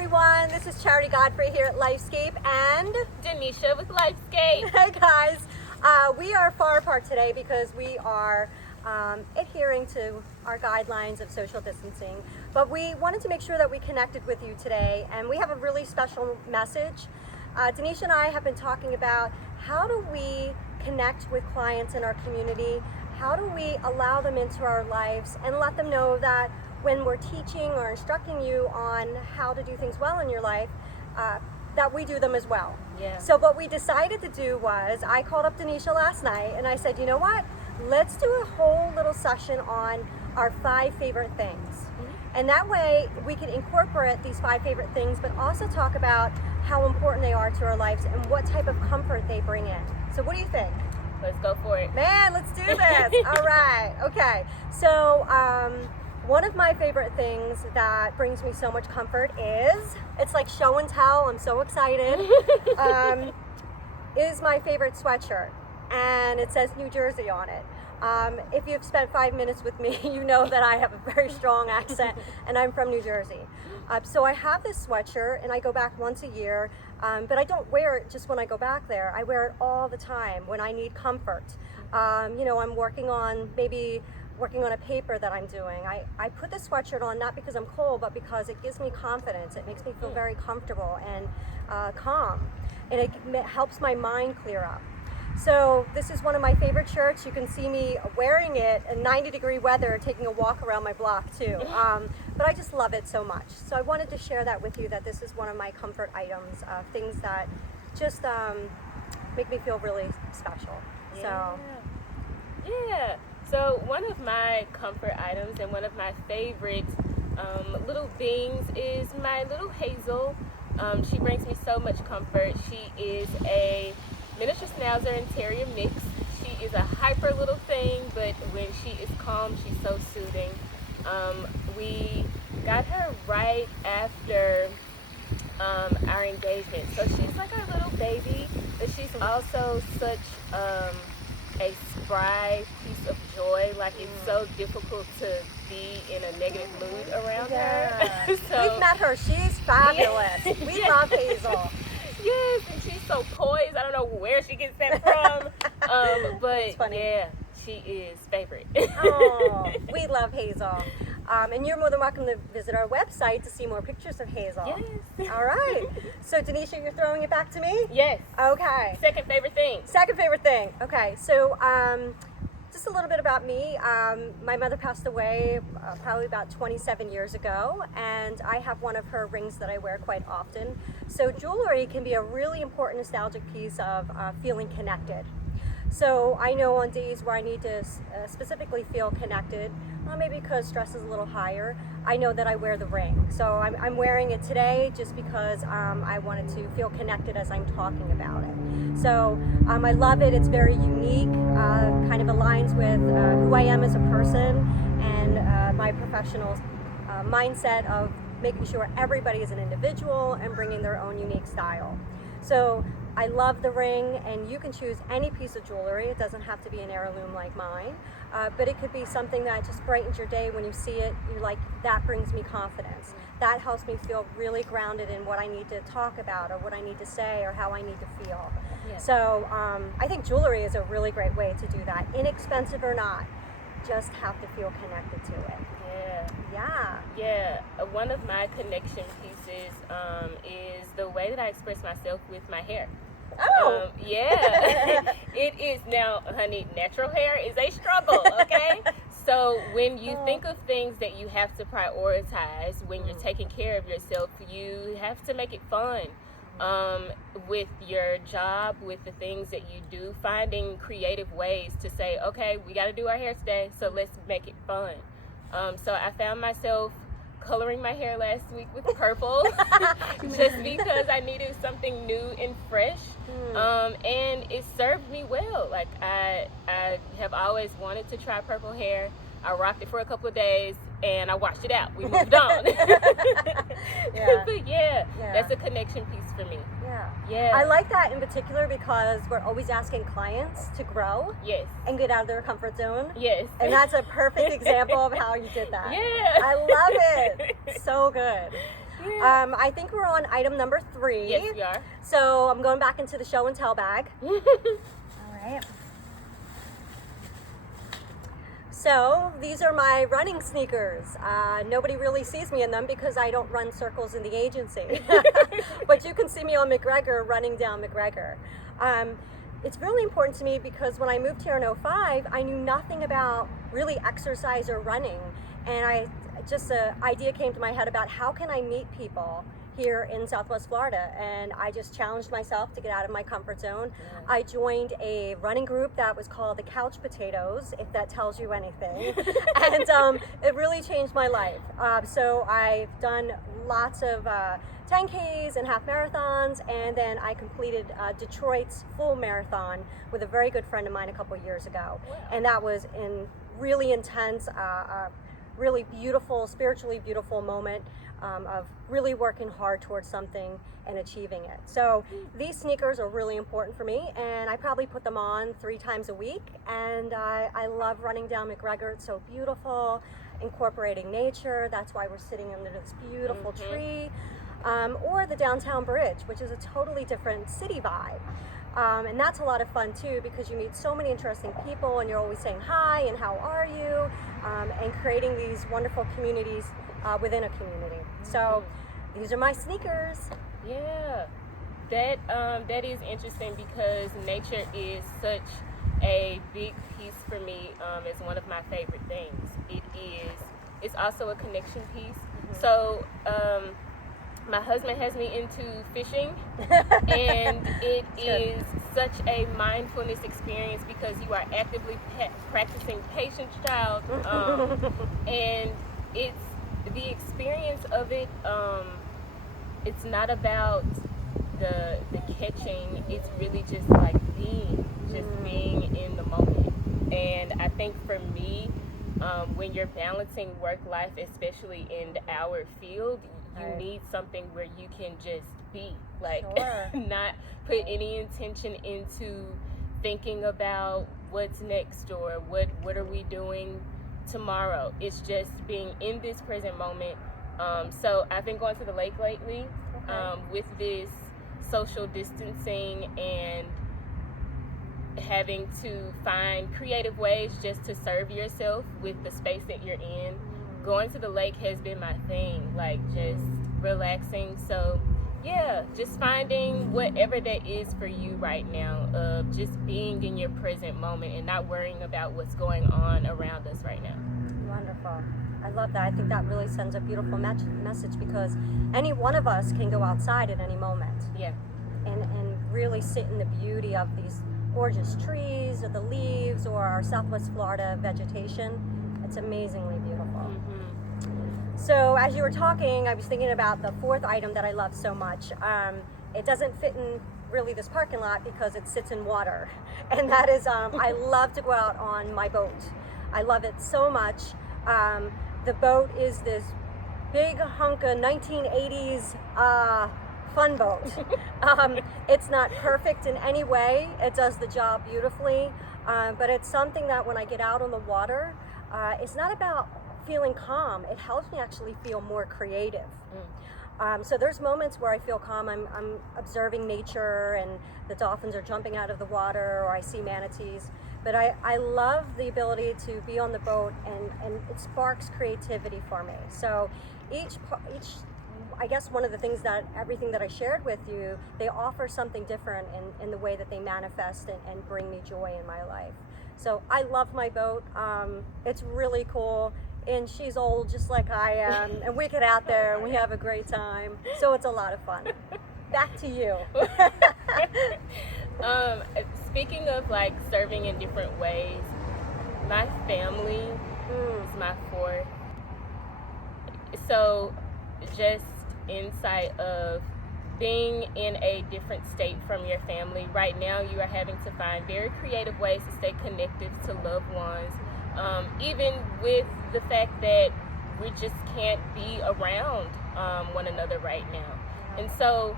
everyone, this is Charity Godfrey here at Lifescape and Danesha with Lifescape. Hey guys, we are far apart today because we are adhering to our guidelines of social distancing, but we wanted to make sure that we connected with you today, and we have a really special message. Danesha and I have been talking about how do we connect with clients in our community, how do we allow them into our lives and let them know that when we're teaching or instructing you on how to do things well in your life, that we do them as well. Yeah. So what we decided to do was, I called up Danesha last night and I said, you know what? Let's do a whole little session on our 5 favorite things. Mm-hmm. And that way we can incorporate these 5 favorite things, but also talk about how important they are to our lives and what type of comfort they bring in. So what do you think? Let's go for it. Man, let's do this. All right. Okay. So, one of my favorite things that brings me so much comfort is, it's like show and tell, I'm so excited, is my favorite sweatshirt. And it says New Jersey on it. If you've spent 5 minutes with me, you know that I have a very strong accent and I'm from New Jersey. So I have this sweatshirt and I go back once a year, but I don't wear it just when I go back there. I wear it all the time when I need comfort. You know, I'm working on a paper that I'm doing. I put this sweatshirt on not because I'm cold, but because it gives me confidence. It makes me feel very comfortable and calm, and it helps my mind clear up. So this is one of my favorite shirts. You can see me wearing it in 90-degree weather, taking a walk around my block too. But I just love it so much. So I wanted to share that with you, that this is one of my comfort items, things that just make me feel really special. Yeah. So one of my comfort items and one of my favorite little beings is my little Hazel. She brings me so much comfort. She is a miniature schnauzer and terrier mix. She is a hyper little thing, but when she is calm, she's so soothing. We got her right after our engagement, so she's like our little baby, but she's also such a spry piece of joy. Like, it's so difficult to be in a negative mood around her. So, we've met her. She's fabulous. Yeah. We love Hazel. Yes, and she's so poised. I don't know where she gets that from. But yeah, she is favorite. Oh, we love Hazel. And you're more than welcome to visit our website to see more pictures of Hazel. Yes. All right. So Danesha, you're throwing it back to me? Yes. Okay. Second favorite thing. Second favorite thing. Okay. So just a little bit about me. My mother passed away probably about 27 years ago, and I have one of her rings that I wear quite often. So jewelry can be a really important nostalgic piece of feeling connected. So I know on days where I need to specifically feel connected, maybe because stress is a little higher, I know that I wear the ring. So I'm wearing it today just because I wanted to feel connected as I'm talking about it. So I love it. It's very unique, kind of aligns with who I am as a person and my professional mindset of making sure everybody is an individual and bringing their own unique style. So I love the ring, and you can choose any piece of jewelry. It doesn't have to be an heirloom like mine, but it could be something that just brightens your day when you see it. You're like, that brings me confidence. That helps me feel really grounded in what I need to talk about or what I need to say or how I need to feel. Yeah. So I think jewelry is a really great way to do that. Inexpensive or not, just have to feel connected to it. Yeah. One of my connection pieces is the way that I express myself with my hair. Oh! Yeah. It is now, honey, natural hair is a struggle, okay? So when you think of things that you have to prioritize when you're taking care of yourself, you have to make it fun. With your job, with the things that you do, finding creative ways to say, okay, we got to do our hair today, so let's make it fun. So I found myself coloring my hair last week with purple just because I needed something new and fresh. And it served me well. Like, I have always wanted to try purple hair. I rocked it for a couple of days and I washed it out. We moved on. But yeah, that's a connection piece for me. Yeah. I like that in particular because we're always asking clients to grow. Yes. And get out of their comfort zone. Yes. And that's a perfect example of how you did that. Yeah. I love it. So good. Yeah. I think we're on item number 3. Yes, we are. So I'm going back into the show and tell bag. All right. So these are my running sneakers. Nobody really sees me in them because I don't run circles in the agency. But you can see me on McGregor running down McGregor. It's really important to me because when I moved here in 2005, I knew nothing about really exercise or running. And an idea came to my head about how can I meet people here in Southwest Florida, and I just challenged myself to get out of my comfort zone. Yeah. I joined a running group that was called the Couch Potatoes, if that tells you anything. And it really changed my life. So I've done lots of 10Ks and half marathons, and then I completed Detroit's full marathon with a very good friend of mine a couple years ago. Wow. And that was really intense, really beautiful, spiritually beautiful moment. Of really working hard towards something and achieving it. So these sneakers are really important for me, and I probably put them on 3 times a week, and I love running down McGregor. It's so beautiful, incorporating nature. That's why we're sitting under this beautiful tree. Or the downtown bridge, which is a totally different city vibe. And that's a lot of fun too, because you meet so many interesting people and you're always saying hi and how are you, and creating these wonderful communities within a community. So these are my sneakers. Yeah, that is interesting because nature is such a big piece for me. It's one of my favorite things. It's also a connection piece. So my husband has me into fishing, and it is such a mindfulness experience because you are actively practicing patience, child, and it's the experience of it. It's not about the catching. It's really just like being in the moment. And I think for me, when you're balancing work life, especially in our field, you need something where you can just be, like, not put any intention into thinking about what's next or what are we doing tomorrow. It's just being in this present moment. So I've been going to the lake lately, with this social distancing and having to find creative ways just to serve yourself with the space that you're in. Going to the lake has been my thing, like just relaxing. So yeah, just finding whatever that is for you right now, of just being in your present moment and not worrying about what's going on around us right now. Wonderful. I love that. I think that really sends a beautiful message because any one of us can go outside at any moment. Yeah. And really sit in the beauty of these gorgeous trees or the leaves or our Southwest Florida vegetation. It's amazingly beautiful. So as you were talking, I was thinking about the 4th item that I love so much. It doesn't fit in really this parking lot because it sits in water. And that is, I love to go out on my boat. I love it so much. The boat is this big hunk of 1980s fun boat. It's not perfect in any way. It does the job beautifully. But it's something that when I get out on the water, it's not about feeling calm. It helps me actually feel more creative. So there's moments where I feel calm. I'm observing nature and the dolphins are jumping out of the water, or I see manatees. But I love the ability to be on the boat, and it sparks creativity for me. So each I guess one of the things that everything that I shared with you, they offer something different in the way that they manifest and bring me joy in my life. So I love my boat. It's really cool. And she's old just like I am, and we get out there and we have a great time. So it's a lot of fun. Back to you. Speaking of like serving in different ways, my family is my 4th. So just insight of being in a different state from your family. Right now you are having to find very creative ways to stay connected to loved ones. Even with the fact that we just can't be around one another right now. And so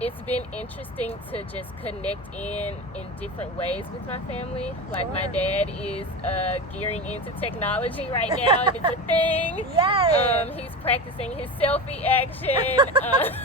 it's been interesting to just connect in different ways with my family. Like my dad is gearing into technology right now, and it's a thing. Yay! He's practicing his selfie action.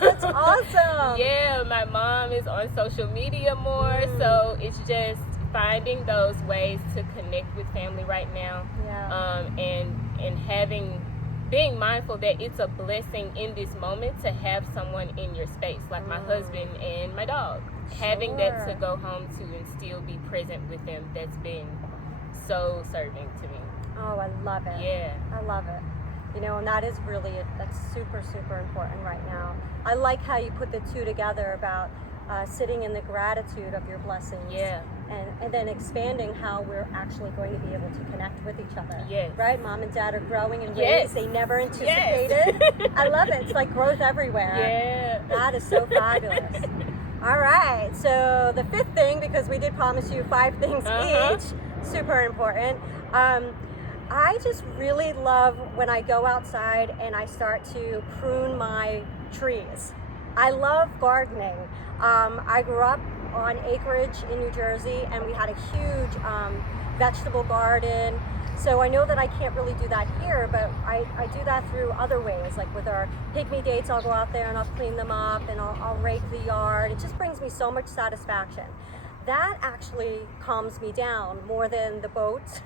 That's awesome. Yeah, my mom is on social media more, so it's just finding those ways to connect with family right now. Yeah. And being mindful that it's a blessing in this moment to have someone in your space, like my husband and my dog. Having that to go home to and still be present with them, that's been so serving to me. Oh, I love it. Yeah. I love it. You know, and that is really, that's super, super important right now. I like how you put the two together about sitting in the gratitude of your blessings. Yeah. And then expanding how we're actually going to be able to connect with each other. Yes. Right? Mom and dad are growing in ways Yes. they never anticipated. Yes. I love it. It's like growth everywhere. Yeah. That is so fabulous. All right. So the fifth thing, because we did promise you 5 things each, super important. I just really love when I go outside and I start to prune my trees. I love gardening. I grew up on acreage in New Jersey, and we had a huge vegetable garden. So I know that I can't really do that here, but I do that through other ways. Like with our pygmy dates, I'll go out there and I'll clean them up and I'll rake the yard. It just brings me so much satisfaction. That actually calms me down more than the boats.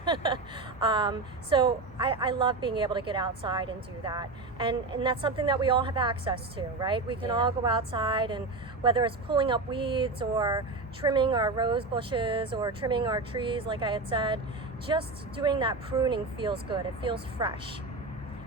So I love being able to get outside and do that. And that's something that we all have access to, right? We can all go outside, and whether it's pulling up weeds or trimming our rose bushes or trimming our trees, like I had said, just doing that pruning feels good. It feels fresh.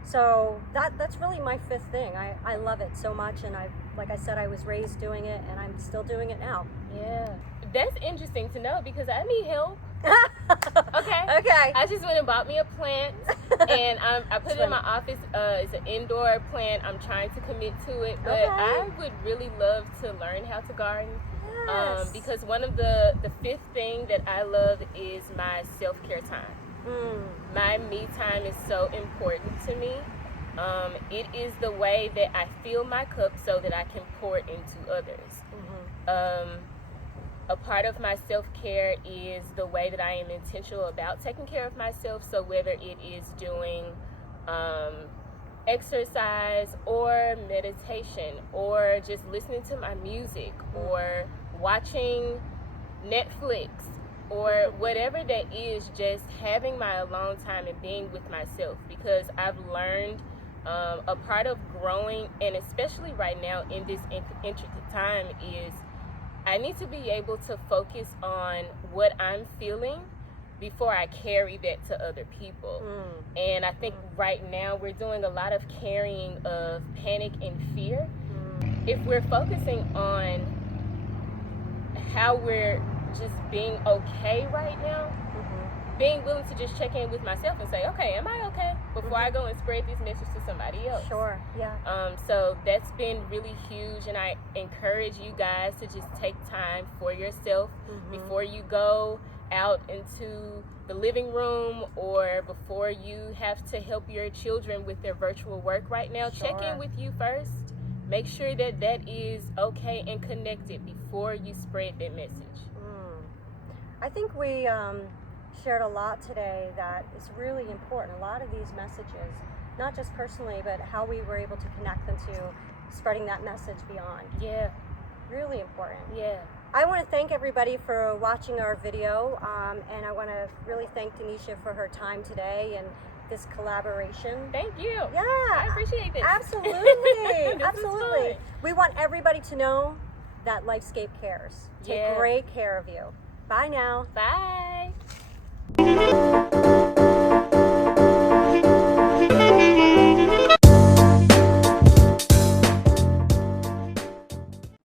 So that's really my 5th thing. I love it so much, and like I said, I was raised doing it, and I'm still doing it now. Yeah. That's interesting to know because I need help. Okay. I just went and bought me a plant, and I put it in my office. It's an indoor plant. I'm trying to commit to it, but I would really love to learn how to garden. Yes. Because one of the 5th thing that I love is my self-care time. My me time is so important to me. It is the way that I fill my cup so that I can pour it into others. A part of my self-care is the way that I am intentional about taking care of myself. So whether it is doing exercise or meditation or just listening to my music or watching Netflix or whatever that is, just having my alone time and being with myself, because I've learned a part of growing, and especially right now in this intricate time, is I need to be able to focus on what I'm feeling before I carry that to other people. And I think right now we're doing a lot of carrying of panic and fear. If we're focusing on how we're just being okay right now, being willing to just check in with myself and say, okay, am I okay? Before I go and spread this message to somebody else. Sure, yeah. So that's been really huge, and I encourage you guys to just take time for yourself before you go out into the living room or before you have to help your children with their virtual work right now. Check in with you first. Make sure that that is okay and connected before you spread that message. I think we shared a lot today that is really important. A lot of these messages, not just personally, but how we were able to connect them to spreading that message beyond. Yeah. Really important. Yeah. I want to thank everybody for watching our video, and I want to really thank Danesha for her time today and this collaboration. Thank you. Yeah. I appreciate this. Absolutely. Absolutely. We want everybody to know that Lifescape cares. Take great care of you. Bye now. Bye.